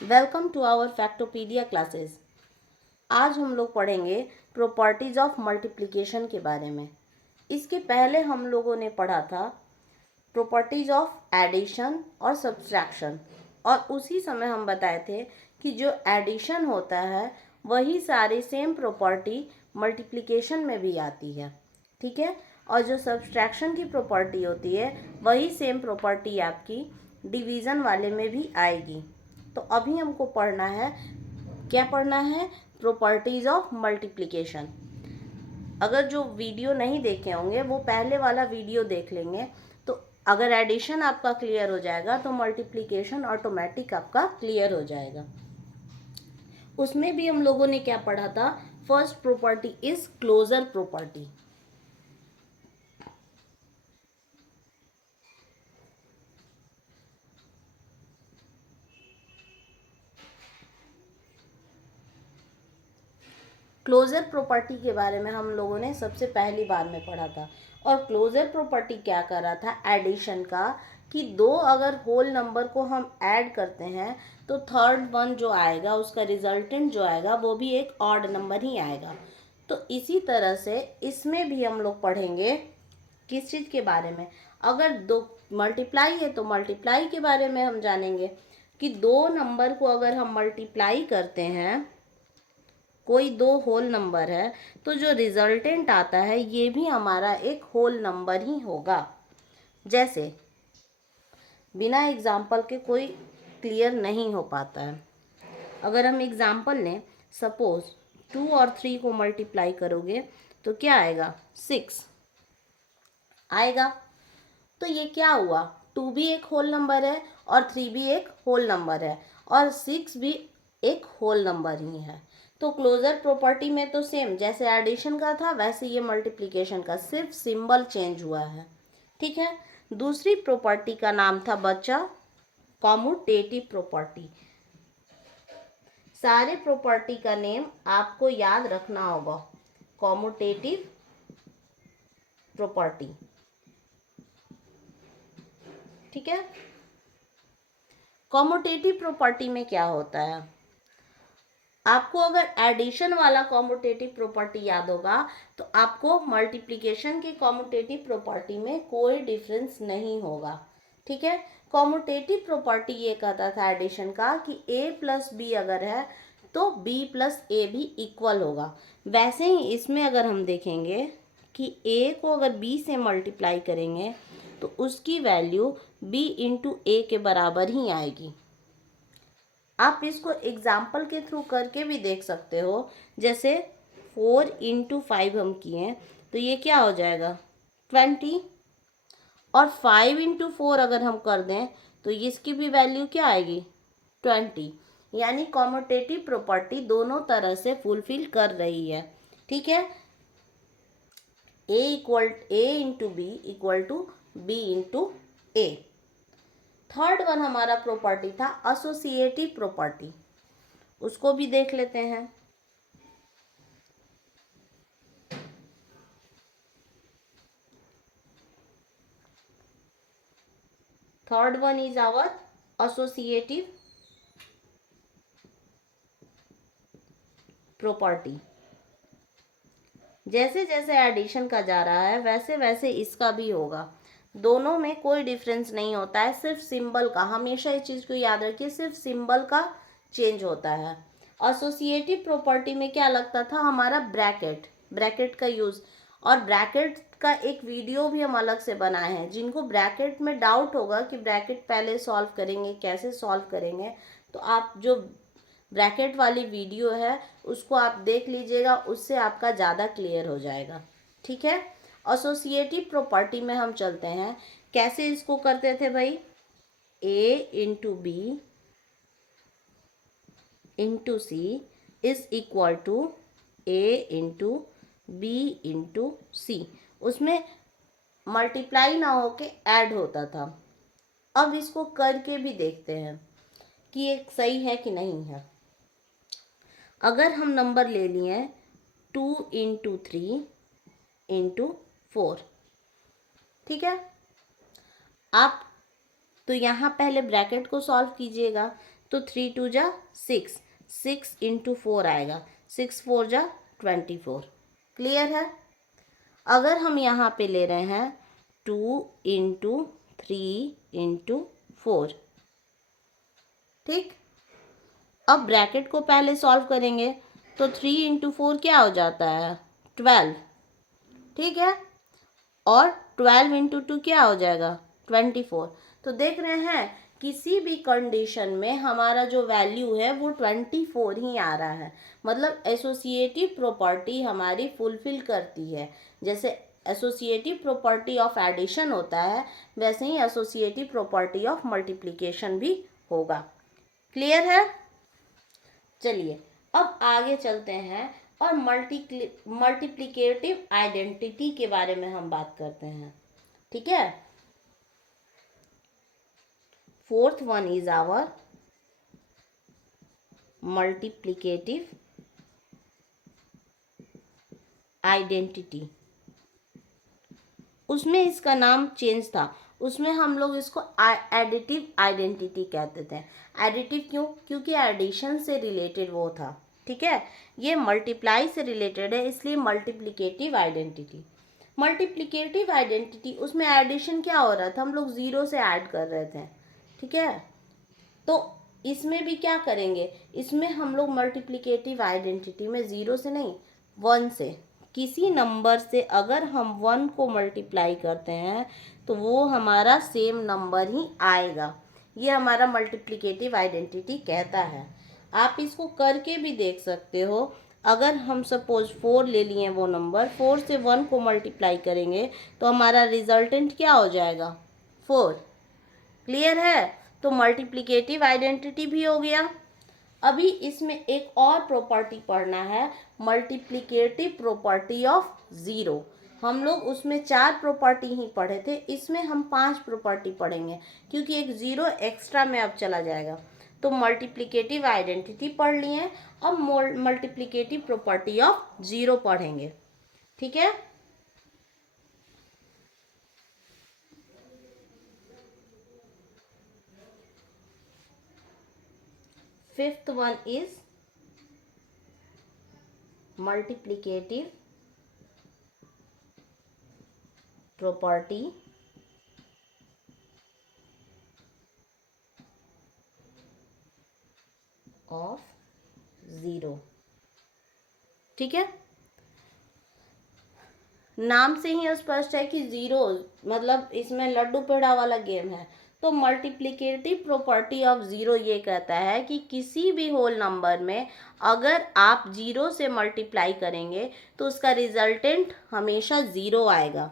Welcome to our Factopedia classes. आज हम लोग पढ़ेंगे प्रॉपर्टीज ऑफ मल्टीप्लिकेशन के बारे में। इसके पहले हम लोगों ने पढ़ा था प्रॉपर्टीज ऑफ एडिशन और सब्सट्रैक्शन, और उसी समय हम बताए थे कि जो एडिशन होता है वही सारी सेम प्रॉपर्टी मल्टीप्लिकेशन में भी आती है, ठीक है। और जो सब्सट्रैक्शन की प्रॉपर्टी होती है वही सेम प्रॉपर्टी आपकी डिवीज़न वाले में भी आएगी। तो अभी हमको पढ़ना है, क्या पढ़ना है? Properties of multiplication. अगर जो वीडियो नहीं देखे होंगे वो पहले वाला वीडियो देख लेंगे, तो अगर एडिशन आपका क्लियर हो जाएगा तो मल्टीप्लिकेशन ऑटोमेटिक आपका क्लियर हो जाएगा। उसमें भी हम लोगों ने क्या पढ़ा था? First property is closure property. Closure property के बारे में हम लोगों ने सबसे पहली बार में पढ़ा था। और क्लोजर प्रॉपर्टी क्या कर रहा था? एडिशन का, कि दो अगर होल नंबर को हम ऐड करते हैं तो थर्ड वन जो आएगा उसका रिजल्टेंट जो आएगा वो भी एक ऑड नंबर ही आएगा। तो इसी तरह से इसमें भी हम लोग पढ़ेंगे किस चीज़ के बारे में? अगर दो मल्टीप्लाई है तो मल्टीप्लाई के बारे में हम जानेंगे कि दो नंबर को अगर हम मल्टीप्लाई करते हैं, कोई दो होल नंबर है, तो जो रिजल्टेंट आता है ये भी हमारा एक होल नंबर ही होगा। जैसे बिना एग्जाम्पल के कोई क्लियर नहीं हो पाता है। अगर हम एग्जाम्पल लें, सपोज 2 और 3 को मल्टीप्लाई करोगे तो क्या आएगा? 6 आएगा। तो ये क्या हुआ? 2 भी एक होल नंबर है और 3 भी एक होल नंबर है और 6 भी एक होल नंबर ही है। तो क्लोजर प्रॉपर्टी में तो सेम जैसे एडिशन का था वैसे ये मल्टीप्लिकेशन का, सिर्फ सिंबल चेंज हुआ है, ठीक है। दूसरी प्रॉपर्टी का नाम था बच्चा कॉम्यूटेटिव प्रॉपर्टी। सारे प्रॉपर्टी का नेम आपको याद रखना होगा, कॉम्यूटेटिव प्रॉपर्टी, ठीक है। कॉम्यूटेटिव प्रॉपर्टी में क्या होता है? आपको अगर एडिशन वाला कॉम्यूटेटिव प्रॉपर्टी याद होगा तो आपको मल्टीप्लिकेशन की कॉम्यूटेटिव प्रॉपर्टी में कोई डिफरेंस नहीं होगा, ठीक है। कॉम्यूटेटिव प्रॉपर्टी ये कहता था एडिशन का कि a प्लस बी अगर है तो b प्लस ए भी इक्वल होगा। वैसे ही इसमें अगर हम देखेंगे कि a को अगर b से मल्टीप्लाई करेंगे तो उसकी वैल्यू b इंटू ए के बराबर ही आएगी। आप इसको एग्जाम्पल के थ्रू करके भी देख सकते हो। जैसे 4 इंटू 5 हम किए तो ये क्या हो जाएगा? 20। और 5 इंटू 4 अगर हम कर दें तो इसकी भी वैल्यू क्या आएगी? 20। यानी कॉम्यूटेटिव प्रॉपर्टी दोनों तरह से फुलफिल कर रही है, ठीक है। A into B equal to B into A. Third one हमारा प्रॉपर्टी था एसोसिएटिव प्रॉपर्टी, उसको भी देख लेते हैं। Third one is our associative property. जैसे जैसे एडिशन का जा रहा है वैसे वैसे इसका भी होगा, दोनों में कोई डिफरेंस नहीं होता है, सिर्फ सिंबल का, हमेशा इस चीज़ को याद रखिए, सिर्फ सिंबल का चेंज होता है। एसोसिएटिव प्रॉपर्टी में क्या लगता था? हमारा ब्रैकेट, ब्रैकेट का यूज़, और ब्रैकेट का एक वीडियो भी हम अलग से बनाए हैं। जिनको ब्रैकेट में डाउट होगा कि ब्रैकेट पहले सॉल्व करेंगे कैसे सॉल्व करेंगे, तो आप जो ब्रैकेट वाली वीडियो है उसको आप देख लीजिएगा, उससे आपका ज़्यादा क्लियर हो जाएगा, ठीक है। एसोसिएटिव प्रॉपर्टी में हम चलते हैं, कैसे इसको करते थे भाई? A into B into C is equal to A into B into C. उसमें मल्टीप्लाई ना होके ऐड होता था। अब इसको करके भी देखते हैं कि ये सही है कि नहीं है। अगर हम नंबर ले लिए 2 इंटू 3 इंटू 4, ठीक है। आप तो यहाँ पहले ब्रैकेट को सॉल्व कीजिएगा, तो 3 2 जा 6, 6 इंटू 4 आएगा, 6 4 जा 24। क्लियर है। अगर हम यहाँ पे ले रहे हैं 2 इंटू 3 इंटू 4, ठीक। अब ब्रैकेट को पहले सॉल्व करेंगे तो 3 इंटू 4 क्या हो जाता है 12, ठीक है। और 12 इंटू 2 क्या हो जाएगा 24। तो देख रहे हैं किसी भी कंडीशन में हमारा जो वैल्यू है वो 24 ही आ रहा है, मतलब एसोसिएटिव प्रॉपर्टी हमारी फुलफिल करती है। जैसे एसोसिएटिव प्रॉपर्टी ऑफ एडिशन होता है, वैसे ही एसोसिएटिव प्रॉपर्टी ऑफ मल्टीप्लिकेशन भी होगा। क्लियर है। चलिए अब आगे चलते हैं और मल्टीप्लिकेटिव आइडेंटिटी के बारे में हम बात करते हैं, ठीक है। Fourth one is our multiplicative identity. उसमें इसका नाम चेंज था, उसमें हम लोग इसको एडिटिव आइडेंटिटी कहते थे। एडिटिव क्यों? क्योंकि एडिशन से रिलेटेड वो था, ठीक है। ये मल्टीप्लाई से रिलेटेड है, इसलिए मल्टीप्लिकेटिव आइडेंटिटी। मल्टीप्लिकेटिव आइडेंटिटी उसमें एडिशन क्या हो रहा था, हम लोग ज़ीरो से ऐड कर रहे थे, ठीक है। तो इसमें भी क्या करेंगे, इसमें हम लोग मल्टीप्लिकेटिव आइडेंटिटी में ज़ीरो से नहीं 1 से, किसी नंबर से अगर हम 1 को मल्टीप्लाई करते हैं तो वो हमारा सेम नंबर ही आएगा। ये हमारा मल्टीप्लिकेटिव आइडेंटिटी कहता है। आप इसको करके भी देख सकते हो। अगर हम सपोज 4 ले लिए वो नंबर, 4 से 1 को मल्टीप्लाई करेंगे तो हमारा रिजल्टेंट क्या हो जाएगा 4। क्लियर है। तो मल्टीप्लिकेटिव आइडेंटिटी भी हो गया। अभी इसमें एक और प्रॉपर्टी पढ़ना है, मल्टीप्लिकेटिव प्रॉपर्टी ऑफ ज़ीरो। हम लोग उसमें 4 प्रॉपर्टी ही पढ़े थे, इसमें हम 5 प्रॉपर्टी पढ़ेंगे क्योंकि एक ज़ीरो एक्स्ट्रा में अब चला जाएगा। तो मल्टीप्लिकेटिव आइडेंटिटी पढ़ लिए, अब मल्टीप्लिकेटिव प्रॉपर्टी ऑफ ज़ीरो पढ़ेंगे, ठीक है। Fifth one is multiplicative property of zero, ठीक है। नाम से ही स्पष्ट है कि ज़ीरो मतलब इसमें लड्डू पेड़ा वाला गेम है। तो मल्टीप्लिकेटिव प्रॉपर्टी ऑफ ज़ीरो ये कहता है कि किसी भी होल नंबर में अगर आप ज़ीरो से मल्टीप्लाई करेंगे तो उसका रिजल्टेंट हमेशा ज़ीरो आएगा।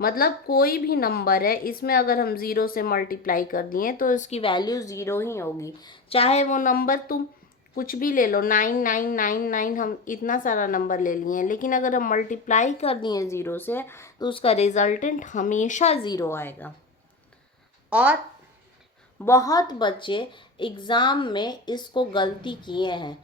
मतलब कोई भी नंबर है, इसमें अगर हम ज़ीरो से मल्टीप्लाई कर दिए तो इसकी वैल्यू ज़ीरो ही होगी। चाहे वो नंबर तुम कुछ भी ले लो, 9999, हम इतना सारा नंबर ले लिए हैं, लेकिन अगर हम मल्टीप्लाई कर दिए ज़ीरो से तो उसका रिजल्टेंट हमेशा ज़ीरो आएगा। और बहुत बच्चे एग्ज़ाम में इसको गलती किए हैं।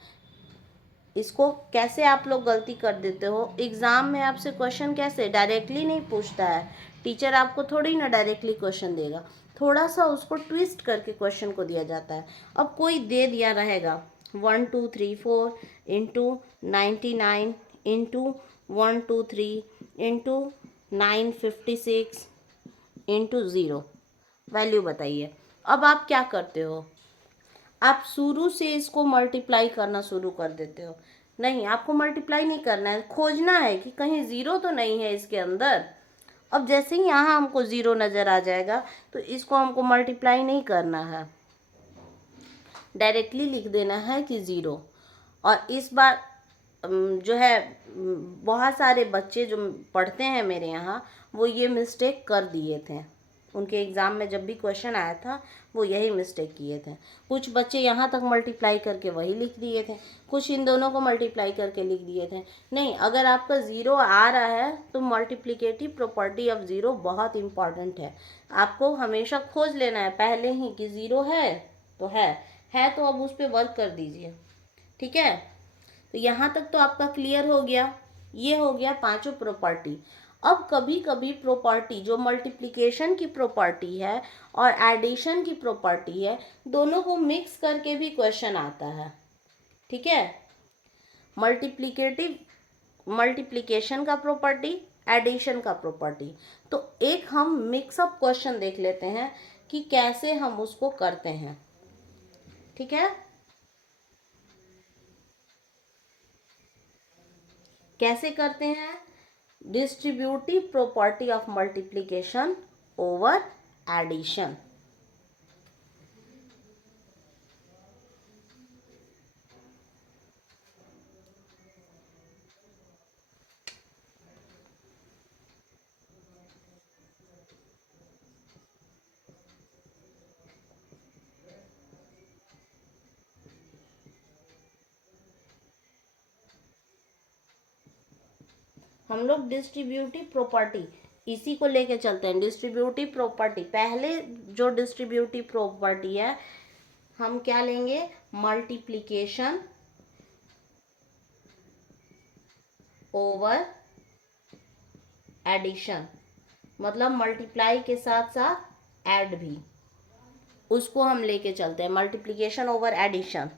इसको कैसे आप लोग गलती कर देते हो, एग्ज़ाम में आपसे क्वेश्चन कैसे डायरेक्टली नहीं पूछता है, टीचर आपको थोड़ी ना डायरेक्टली क्वेश्चन देगा, थोड़ा सा उसको ट्विस्ट करके क्वेश्चन को दिया जाता है। अब कोई दे दिया रहेगा 1 2 3 4 into 99 into 1 2 3 into 956 into zero, value बताइए। अब आप क्या करते हो, आप शुरू से इसको मल्टीप्लाई करना शुरू कर देते हो। नहीं, आपको मल्टीप्लाई नहीं करना है, खोजना है कि कहीं ज़ीरो तो नहीं है इसके अंदर। अब जैसे ही यहाँ हमको ज़ीरो नज़र आ जाएगा तो इसको हमको मल्टीप्लाई नहीं करना है, डायरेक्टली लिख देना है कि ज़ीरो। और इस बार जो है बहुत सारे बच्चे जो पढ़ते हैं मेरे यहाँ वो ये मिस्टेक कर दिए थे, उनके एग्ज़ाम में जब भी क्वेश्चन आया था वो यही मिस्टेक किए थे। कुछ बच्चे यहाँ तक मल्टीप्लाई करके वही लिख दिए थे, कुछ इन दोनों को मल्टीप्लाई करके लिख दिए थे। नहीं, अगर आपका ज़ीरो आ रहा है तो मल्टीप्लिकेटिव प्रॉपर्टी ऑफ ज़ीरो बहुत इम्पॉर्टेंट है। आपको हमेशा खोज लेना है पहले ही कि ज़ीरो है तो है तो अब उस पर वर्क कर दीजिए, ठीक है। तो यहाँ तक तो आपका क्लियर हो गया। ये हो गया पांचों प्रॉपर्टी। अब कभी कभी प्रॉपर्टी जो मल्टीप्लिकेशन की प्रॉपर्टी है और एडिशन की प्रॉपर्टी है, दोनों को मिक्स करके भी क्वेश्चन आता है। ठीक है, मल्टीप्लिकेशन का प्रॉपर्टी, एडिशन का प्रॉपर्टी। तो एक हम मिक्सअप क्वेश्चन देख लेते हैं कि कैसे हम उसको करते हैं। ठीक है, कैसे करते हैं? Distributive property of multiplication over addition. हम लोग डिस्ट्रीब्यूटिव प्रॉपर्टी इसी को लेके चलते हैं। डिस्ट्रीब्यूटिव प्रॉपर्टी, पहले जो डिस्ट्रीब्यूटिव प्रॉपर्टी है हम क्या लेंगे? मल्टीप्लिकेशन ओवर एडिशन, मतलब मल्टीप्लाई के साथ साथ ऐड भी, उसको हम लेके चलते हैं। मल्टीप्लिकेशन ओवर एडिशन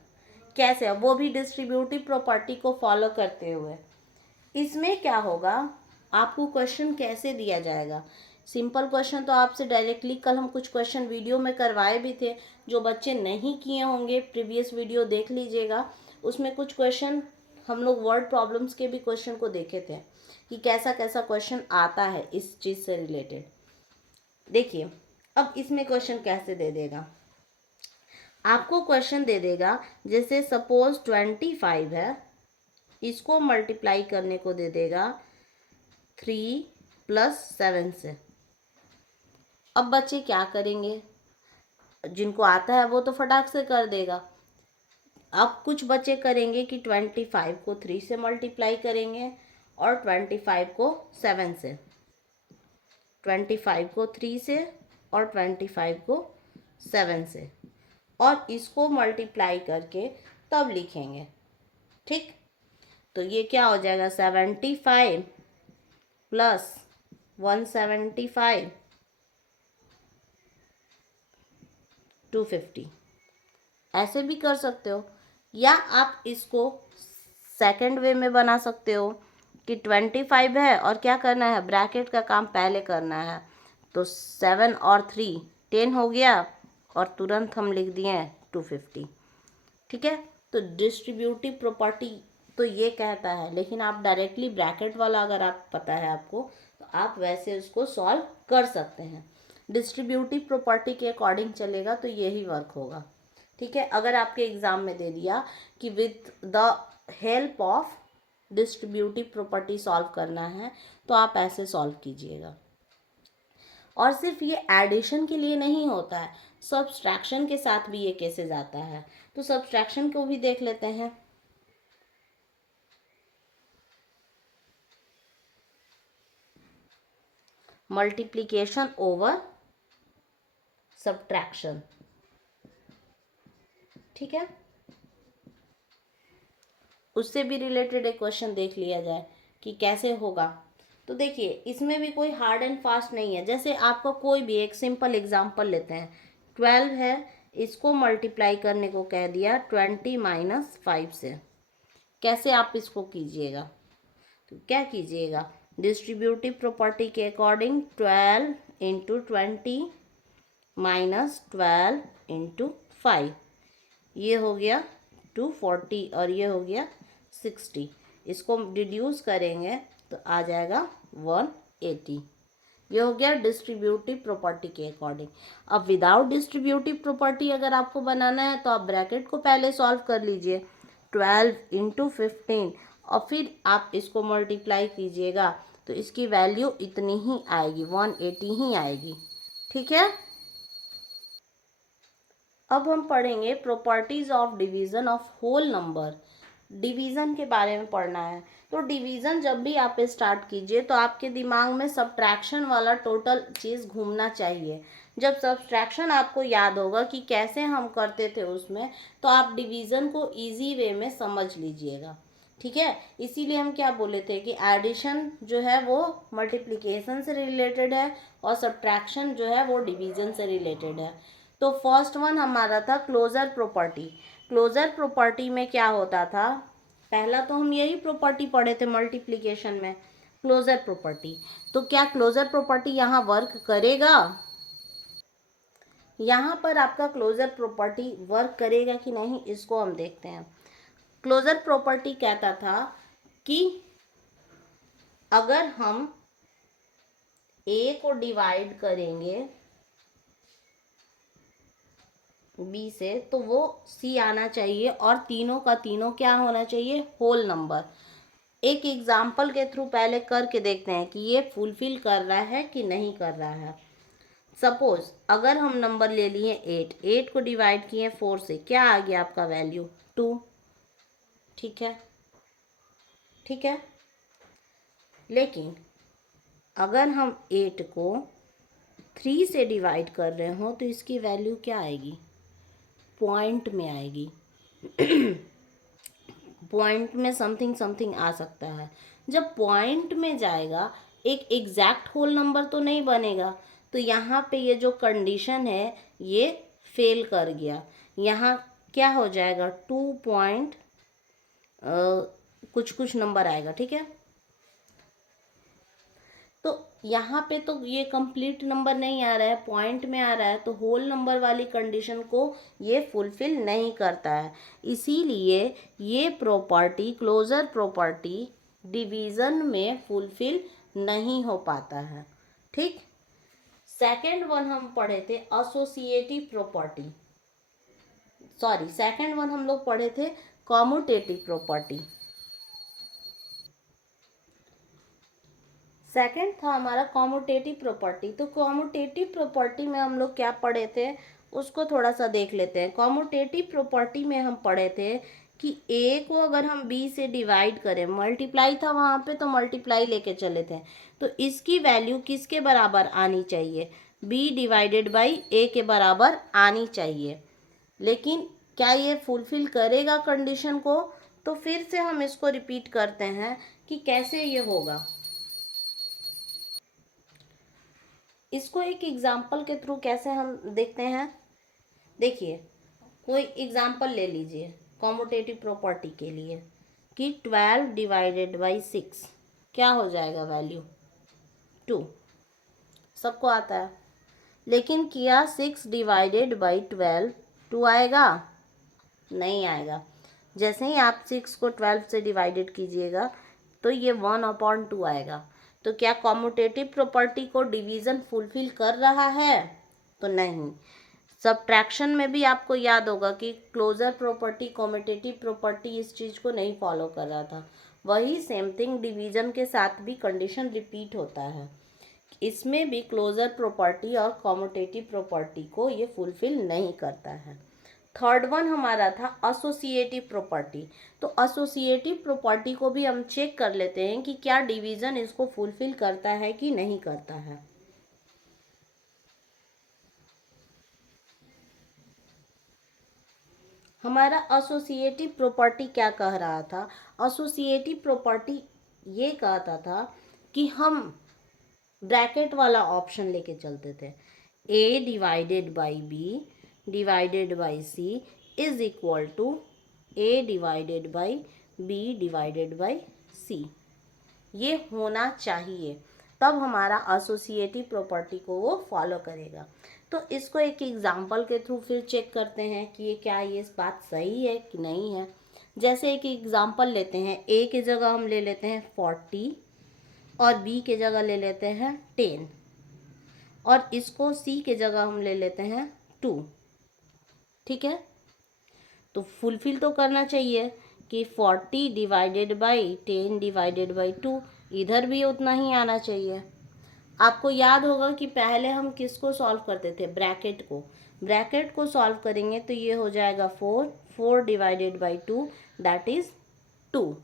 कैसे? वो भी डिस्ट्रीब्यूटिव प्रॉपर्टी को फॉलो करते हुए। इसमें क्या होगा, आपको क्वेश्चन कैसे दिया जाएगा? सिंपल क्वेश्चन तो आपसे डायरेक्टली कल हम कुछ क्वेश्चन वीडियो में करवाए भी थे। जो बच्चे नहीं किए होंगे प्रीवियस वीडियो देख लीजिएगा, उसमें कुछ क्वेश्चन हम लोग वर्ड प्रॉब्लम्स के भी क्वेश्चन को देखे थे कि कैसा कैसा क्वेश्चन आता है इस चीज़ से रिलेटेड। देखिए अब इसमें क्वेश्चन कैसे दे देगा, आपको क्वेश्चन दे देगा जैसे सपोज 25 है, इसको मल्टीप्लाई करने को दे देगा 3 + 7 से। अब बच्चे क्या करेंगे? जिनको आता है वो तो फटाक से कर देगा। अब कुछ बच्चे करेंगे कि 25 को 3 से मल्टीप्लाई करेंगे और 25 को 7 से, 25 को 3 से और 25 को 7 से, और इसको मल्टीप्लाई करके तब लिखेंगे। ठीक, तो ये क्या हो जाएगा? 75 + 175 250। ऐसे भी कर सकते हो, या आप इसको सेकंड वे में बना सकते हो कि 25 है और क्या करना है, ब्रैकेट का काम पहले करना है। तो 7 और 3 10 हो गया और तुरंत हम लिख दिए 250। ठीक है, तो डिस्ट्रीब्यूटिव प्रॉपर्टी तो ये कहता है, लेकिन आप डायरेक्टली ब्रैकेट वाला अगर आप पता है आपको तो आप वैसे उसको सॉल्व कर सकते हैं। डिस्ट्रीब्यूटिव प्रॉपर्टी के अकॉर्डिंग चलेगा तो यही वर्क होगा। ठीक है, अगर आपके एग्जाम में दे दिया कि with the help of distributive property solve करना है तो आप ऐसे सॉल्व कीजिएगा। और सिर्फ ये एडिशन के लिए नहीं होता है, सब्सट्रैक्शन के साथ भी ये केसेस आता है। तो सब्सट्रैक्शन को भी देख लेते हैं। Multiplication over subtraction. ठीक है, उससे भी रिलेटेड एक क्वेश्चन देख लिया जाए कि कैसे होगा। तो देखिए इसमें भी कोई हार्ड एंड फास्ट नहीं है। जैसे आपका कोई भी एक सिंपल एग्जांपल लेते हैं, 12 है, इसको मल्टीप्लाई करने को कह दिया 20 - 5 से। कैसे आप इसको कीजिएगा? तो क्या कीजिएगा, डिस्ट्रीब्यूटिव प्रॉपर्टी के अकॉर्डिंग 12 × 20 - 12 × 5, ये हो गया 240 और ये हो गया 60। इसको डिड्यूस करेंगे तो आ जाएगा 180। ये हो गया डिस्ट्रीब्यूटिव प्रॉपर्टी के अकॉर्डिंग। अब विदाउट डिस्ट्रीब्यूटिव प्रॉपर्टी अगर आपको बनाना है तो आप ब्रैकेट को पहले सॉल्व कर लीजिए, 12 × 15, और फिर आप इसको मल्टीप्लाई कीजिएगा तो इसकी वैल्यू इतनी ही आएगी, 180 ही आएगी। ठीक है, अब हम पढ़ेंगे properties of division of whole number. Division के बारे में पढ़ना है। तो डिवीजन जब भी आप स्टार्ट कीजिए तो आपके दिमाग में सब्ट्रैक्शन वाला टोटल चीज़ घूमना चाहिए। जब सब्ट्रैक्शन आपको याद होगा कि कैसे हम करते थे उसमें, तो आप डिवीजन को इजी वे में समझ लीजिएगा। ठीक है, इसीलिए हम क्या बोले थे कि एडिशन जो है वो मल्टीप्लिकेशन से रिलेटेड है और सब्ट्रैक्शन जो है वो डिवीजन से रिलेटेड है। तो फर्स्ट वन हमारा था क्लोजर प्रॉपर्टी। क्लोजर प्रॉपर्टी में क्या होता था, पहला तो हम यही प्रॉपर्टी पढ़े थे मल्टीप्लिकेशन में, क्लोजर प्रॉपर्टी। तो क्या क्लोजर प्रॉपर्टी यहाँ वर्क करेगा? यहाँ पर आपका क्लोजर प्रॉपर्टी वर्क करेगा कि नहीं, इसको हम देखते हैं। क्लोजर प्रॉपर्टी कहता था कि अगर हम ए को डिवाइड करेंगे बी से तो वो सी आना चाहिए और तीनों का तीनों क्या होना चाहिए, होल नंबर। एक एग्जाम्पल के थ्रू पहले करके देखते हैं कि ये फुलफिल कर रहा है कि नहीं कर रहा है। सपोज अगर हम नंबर ले लिए 8 को डिवाइड किए 4 से, क्या आ गया आपका वैल्यू 2। ठीक है, ठीक है। लेकिन अगर हम 8 को 3 से डिवाइड कर रहे हो तो इसकी वैल्यू क्या आएगी, पॉइंट में आएगी। पॉइंट में समथिंग समथिंग आ सकता है। जब पॉइंट में जाएगा एक एग्जैक्ट होल नंबर तो नहीं बनेगा, तो यहाँ पे ये जो कंडीशन है ये फेल कर गया। यहाँ क्या हो जाएगा, 2 पॉइंट कुछ कुछ नंबर आएगा। ठीक है, तो यहाँ पे तो ये कंप्लीट नंबर नहीं आ रहा है, पॉइंट में आ रहा है, तो होल नंबर वाली कंडीशन को ये फुलफिल नहीं करता है। इसीलिए ये प्रॉपर्टी, क्लोजर प्रॉपर्टी, डिवीज़न में फुलफिल नहीं हो पाता है। ठीक, सेकंड वन हम पढ़े थे associative property, sorry second one हम लोग पढ़े थे कॉम्यूटेटिव प्रॉपर्टी। सेकंड था हमारा कॉम्यूटेटिव प्रॉपर्टी। तो कॉम्यूटेटिव प्रॉपर्टी में हम लोग क्या पढ़े थे, उसको थोड़ा सा देख लेते हैं। कॉम्यूटेटिव प्रॉपर्टी में हम पढ़े थे कि ए को अगर हम बी से डिवाइड करें, मल्टीप्लाई था वहाँ पे तो मल्टीप्लाई लेके चले थे, तो इसकी वैल्यू किसके बराबर आनी चाहिए, बी डिवाइडेड बाई ए के बराबर आनी चाहिए। लेकिन क्या ये फुलफिल करेगा कंडीशन को? तो फिर से हम इसको रिपीट करते हैं कि कैसे ये होगा। इसको एक एग्जाम्पल के थ्रू कैसे हम देखते हैं। देखिए, कोई एग्जाम्पल ले लीजिए कॉम्यूटेटिव प्रॉपर्टी के लिए कि 12 डिवाइडेड बाई 6 क्या हो जाएगा वैल्यू, 2। सबको आता है। लेकिन किया 6 डिवाइडेड बाई 12, 2 आएगा? नहीं आएगा। जैसे ही आप 6 को 12 से डिवाइडेड कीजिएगा तो ये 1/2 आएगा। तो क्या कॉम्यूटेटिव प्रॉपर्टी को डिवीज़न फुलफिल कर रहा है? तो नहीं। सब्ट्रैक्शन में भी आपको याद होगा कि क्लोजर प्रॉपर्टी, कॉम्यूटेटिव प्रॉपर्टी इस चीज़ को नहीं फॉलो कर रहा था। वही सेम थिंग डिवीज़न के साथ भी कंडीशन रिपीट होता है। इसमें भी क्लोजर प्रॉपर्टी और कॉम्यूटेटिव प्रॉपर्टी को ये फुलफिल नहीं करता है। थर्ड वन हमारा था एसोसिएटिव प्रॉपर्टी। तो एसोसिएटिव प्रॉपर्टी को भी हम चेक कर लेते हैं कि क्या डिवीज़न इसको फुलफिल करता है कि नहीं करता है। हमारा एसोसिएटिव प्रॉपर्टी क्या कह रहा था, एसोसिएटिव प्रॉपर्टी ये कहता था कि हम ब्रैकेट वाला ऑप्शन लेके चलते थे, A divided by B divided by C is equal to A divided by B divided by C. ये होना चाहिए, तब हमारा एसोसिएटिव प्रॉपर्टी को वो फॉलो करेगा। तो इसको एक एग्जांपल के थ्रू फिर चेक करते हैं कि ये क्या, ये बात सही है कि नहीं है। जैसे एक एग्जांपल लेते हैं, ए की जगह हम ले लेते हैं 40 और बी के जगह ले लेते हैं 10 और इसको सी के जगह हम ले लेते हैं 2। ठीक है, तो फुलफिल तो करना चाहिए कि 40 डिवाइडेड बाई 10 डिवाइडेड बाई 2, इधर भी उतना ही आना चाहिए। आपको याद होगा कि पहले हम किसको सॉल्व करते थे, ब्रैकेट को। ब्रैकेट को सॉल्व करेंगे तो ये हो जाएगा 4 डिवाइडेड बाई 2 दैट इज़ 2।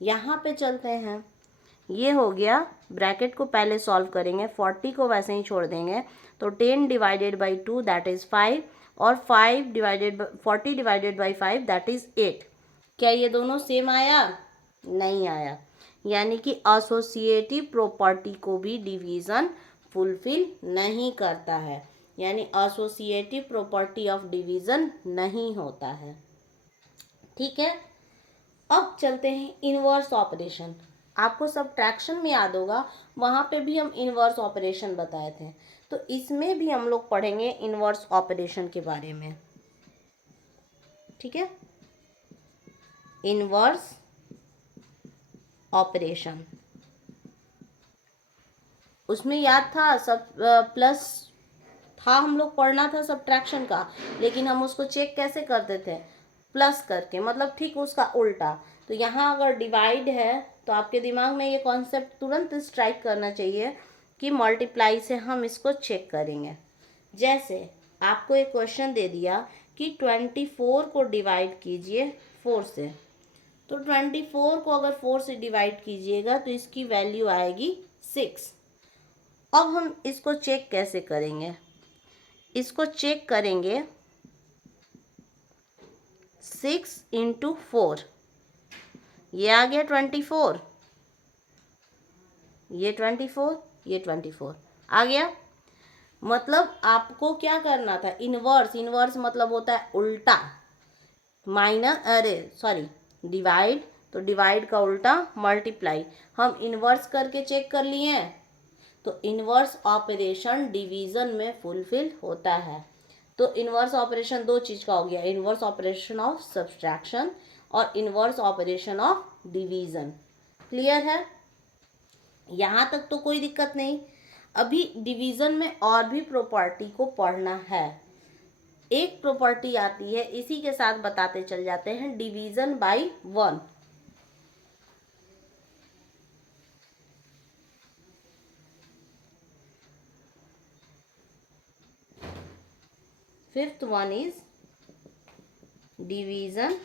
यहाँ पे चलते हैं, ये हो गया, ब्रैकेट को पहले सॉल्व करेंगे, 40 को वैसे ही छोड़ देंगे, तो 10 डिवाइडेड बाई 2 दैट इज़ 5 और 40 डिवाइडेड बाई 5 दैट इज़ 8। क्या ये दोनों सेम आया? नहीं आया। यानी कि एसोसिएटिव प्रॉपर्टी को भी डिवीज़न फुलफिल नहीं करता है, यानी एसोसिएटिव प्रॉपर्टी ऑफ डिवीज़न नहीं होता है। ठीक है, अब चलते हैं इनवर्स ऑपरेशन। आपको सब्ट्रैक्शन में याद होगा, वहाँ पे भी हम इनवर्स ऑपरेशन बताए थे, तो इसमें भी हम लोग पढ़ेंगे इनवर्स ऑपरेशन के बारे में। ठीक है, इनवर्स ऑपरेशन, उसमें याद था सब प्लस था, हम लोग पढ़ना था सब्ट्रैक्शन का, लेकिन हम उसको चेक कैसे करते थे? प्लस करके, मतलब ठीक उसका उल्टा। तो यहाँ अगर डिवाइड है तो आपके दिमाग में ये कॉन्सेप्ट तुरंत स्ट्राइक करना चाहिए कि मल्टीप्लाई से हम इसको चेक करेंगे। जैसे आपको एक क्वेश्चन दे दिया कि 24 को डिवाइड कीजिए 4 से, तो 24 को अगर 4 से डिवाइड कीजिएगा तो इसकी वैल्यू आएगी 6। अब हम इसको चेक कैसे करेंगे? इसको चेक करेंगे 6 इंटू 4, ये आ गया 24, ये 24, ये 24 आ गया। मतलब आपको क्या करना था? इनवर्स, इनवर्स मतलब होता है उल्टा, माइनस, अरे सॉरी, डिवाइड, तो डिवाइड का उल्टा मल्टीप्लाई। हम इनवर्स करके चेक कर लिए हैं, तो इनवर्स ऑपरेशन डिवीज़न में फुलफिल होता है। तो इनवर्स ऑपरेशन दो चीज़ का हो गया, इनवर्स ऑपरेशन ऑफ सब्सट्रैक्शन और inverse operation of division. Clear है? यहाँ तक तो कोई दिक्कत नहीं। अभी डिवीज़न में और भी प्रॉपर्टी को पढ़ना है। एक प्रॉपर्टी आती है, इसी के साथ बताते चल जाते हैं, division by 1। Fifth one is division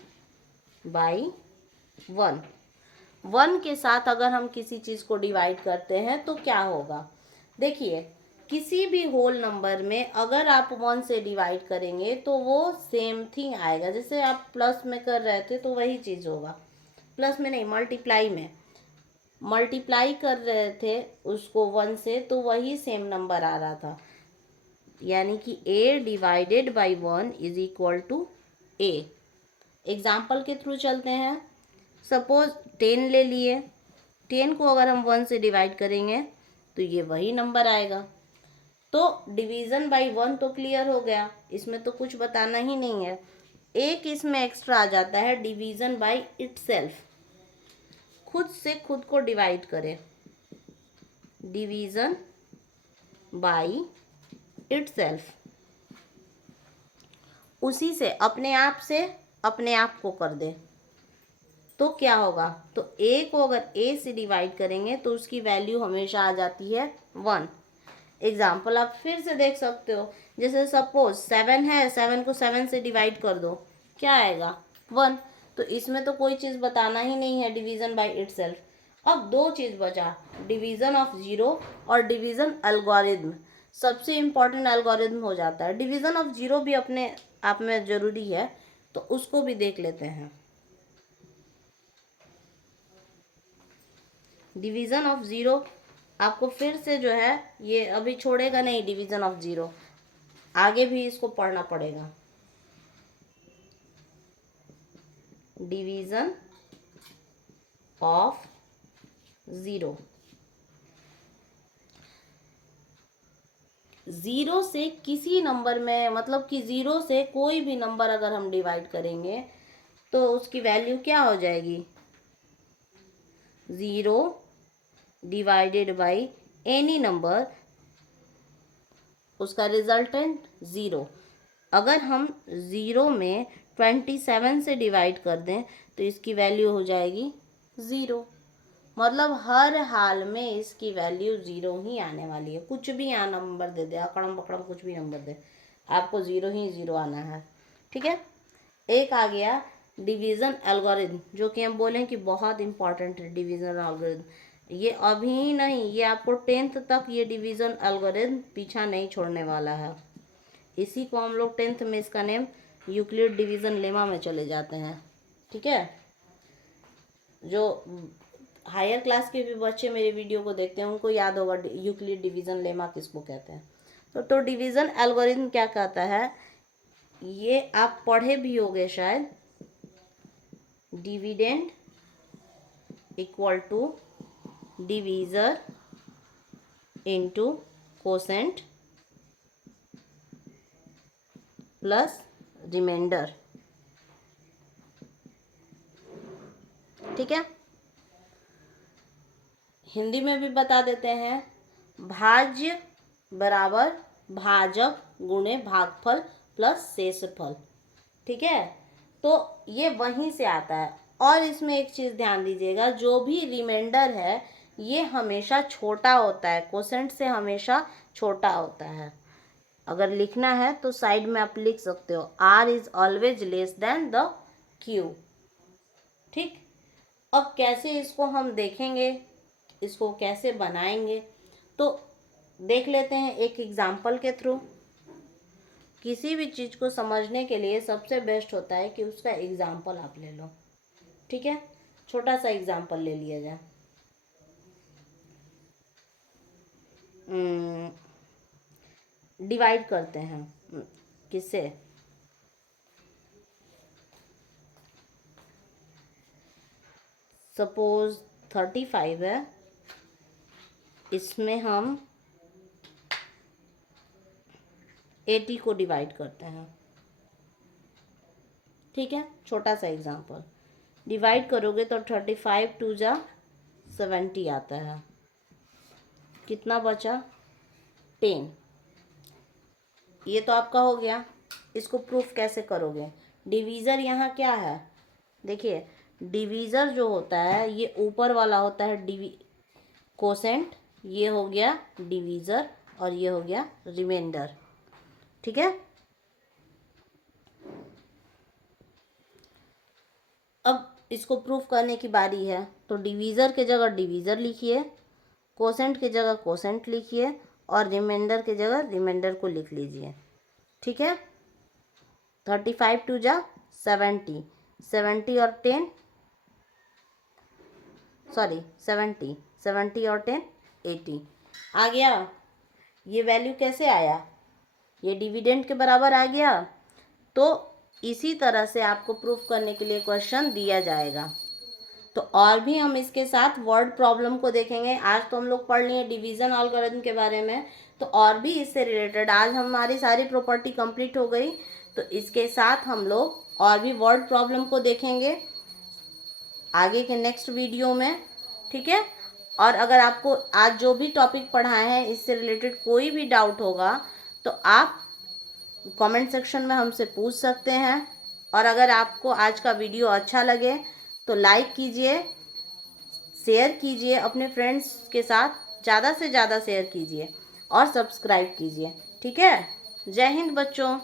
by 1। 1 के साथ अगर हम किसी चीज़ को डिवाइड करते हैं तो क्या होगा? देखिए, किसी भी होल नंबर में अगर आप 1 से डिवाइड करेंगे तो वो सेम थिंग आएगा। जैसे आप प्लस में कर रहे थे तो वही चीज़ होगा, प्लस में नहीं, मल्टीप्लाई में मल्टीप्लाई कर रहे थे उसको 1 से तो वही सेम नंबर आ रहा था। यानी कि a divided by 1 is equal to a। Example के थ्रू चलते हैं। सपोज 10 ले लिए, 10 को अगर हम 1 से डिवाइड करेंगे तो ये वही नंबर आएगा। तो डिवीज़न बाय 1 तो क्लियर हो गया, इसमें तो कुछ बताना ही नहीं है। एक इसमें एक्स्ट्रा आ जाता है, डिवीज़न बाय इटसेल्फ, खुद से खुद को डिवाइड करें, डिवीज़न बाय इटसेल्फ, उसी से अपने आप को कर दे तो क्या होगा? तो a को अगर a से डिवाइड करेंगे तो उसकी वैल्यू हमेशा आ जाती है 1। एग्जाम्पल आप फिर से देख सकते हो, जैसे सपोज 7 है, 7 को 7 से डिवाइड कर दो, क्या आएगा? 1। तो इसमें तो कोई चीज़ बताना ही नहीं है, डिवीज़न बाय इटसेल्फ। अब दो चीज़ बचा, डिवीज़न ऑफ ज़ीरो और डिवीज़न एल्गोरिथम। सबसे इम्पॉर्टेंट एल्गोरिथम हो जाता है। डिवीज़न ऑफ ज़ीरो भी अपने आप में ज़रूरी है, तो उसको भी देख लेते हैं। डिवीज़न ऑफ ज़ीरो आपको फिर से जो है ये अभी छोड़ेगा नहीं, डिवीज़न ऑफ ज़ीरो आगे भी इसको पढ़ना पड़ेगा। डिवीज़न ऑफ ज़ीरो, ज़ीरो से किसी नंबर में, मतलब कि ज़ीरो से कोई भी नंबर अगर हम डिवाइड करेंगे तो उसकी वैल्यू क्या हो जाएगी? 0 डिवाइडेड बाई एनी नंबर, उसका रिजल्टेंट 0। अगर हम 0 में 27 से डिवाइड कर दें तो इसकी वैल्यू हो जाएगी 0। मतलब हर हाल में इसकी वैल्यू 0 ही आने वाली है। कुछ भी यहाँ नंबर दे दे, अकड़म पकड़म कुछ भी नंबर दे, आपको 0 ही 0 आना है। ठीक है, एक आ गया डिवीज़न एल्गोरिथम, जो कि हम बोलें कि बहुत इंपॉर्टेंट है डिवीज़न एल्गोरिथम। ये अभी नहीं, ये आपको 10th तक ये डिवीज़न एल्गोरिथम पीछा नहीं छोड़ने वाला है। इसी को हम लोग 10th में इसका नेम यूक्लिड डिवीज़न लेमा में चले जाते हैं। ठीक है, जो हायर क्लास के भी बच्चे मेरे वीडियो को देखते हैं उनको याद होगा यूक्लिड डिवीज़न लेमा किसको कहते हैं। तो डिवीज़न एल्गोरिथम क्या कहता है, ये आप पढ़े भी होंगे शायद, dividend equal to divisor into quotient plus remainder. ठीक है, हिंदी में भी बता देते हैं, भाज्य बराबर भाजक गुणे भागफल प्लस शेषफल। ठीक है, तो ये वहीं से आता है। और इसमें एक चीज़ ध्यान दीजिएगा, जो भी रिमाइंडर है ये हमेशा छोटा होता है, कोसेंट से हमेशा छोटा होता है। अगर लिखना है तो साइड में आप लिख सकते हो, r is always less than the q। ठीक, अब कैसे इसको हम देखेंगे, इसको कैसे बनाएंगे, तो देख लेते हैं एक एग्जाम्पल के थ्रू। किसी भी चीज़ को समझने के लिए सबसे बेस्ट होता है कि उसका एग्जाम्पल आप ले लो। ठीक है, छोटा सा एग्जाम्पल ले लिया जाए। डिवाइड करते हैं किससे, सपोज 35 है, इसमें हम 80 को डिवाइड करते हैं। ठीक है, छोटा सा एग्जांपल, डिवाइड करोगे तो 35 टू जा 70 आता है, कितना बचा 10। ये तो आपका हो गया। इसको प्रूफ कैसे करोगे, डिवीज़र यहाँ क्या है, देखिए डिवीज़र जो होता है ये ऊपर वाला होता है कोसेंट, ये हो गया डिवीज़र और ये हो गया रिमाइंडर। ठीक है, अब इसको प्रूफ करने की बारी है। तो डिवीज़र के जगह डिवीज़र लिखिए, कोसेंट की जगह कोसेंट लिखिए और रिमाइंडर की जगह रिमाइंडर को लिख लीजिए। ठीक है, 35 टू जा 70, 70 और 10 सॉरी 70, 70 और 10 80 आ गया। ये वैल्यू कैसे आया, ये डिविडेंड के बराबर आ गया। तो इसी तरह से आपको प्रूफ करने के लिए क्वेश्चन दिया जाएगा। तो और भी हम इसके साथ वर्ड प्रॉब्लम को देखेंगे। आज तो हम लोग पढ़ लिए डिवीज़न एल्गोरिथम के बारे में, तो और भी इससे रिलेटेड आज हमारी सारी प्रॉपर्टी कंप्लीट हो गई। तो इसके साथ हम लोग और भी वर्ड प्रॉब्लम को देखेंगे आगे के नेक्स्ट वीडियो में। ठीक है, और अगर आपको आज जो भी टॉपिक पढ़ाए हैं इससे रिलेटेड कोई भी डाउट होगा तो आप कमेंट सेक्शन में हमसे पूछ सकते हैं। और अगर आपको आज का वीडियो अच्छा लगे तो लाइक कीजिए, शेयर कीजिए अपने फ्रेंड्स के साथ, ज़्यादा से ज़्यादा शेयर कीजिए और सब्सक्राइब कीजिए। ठीक है, जय हिंद बच्चों।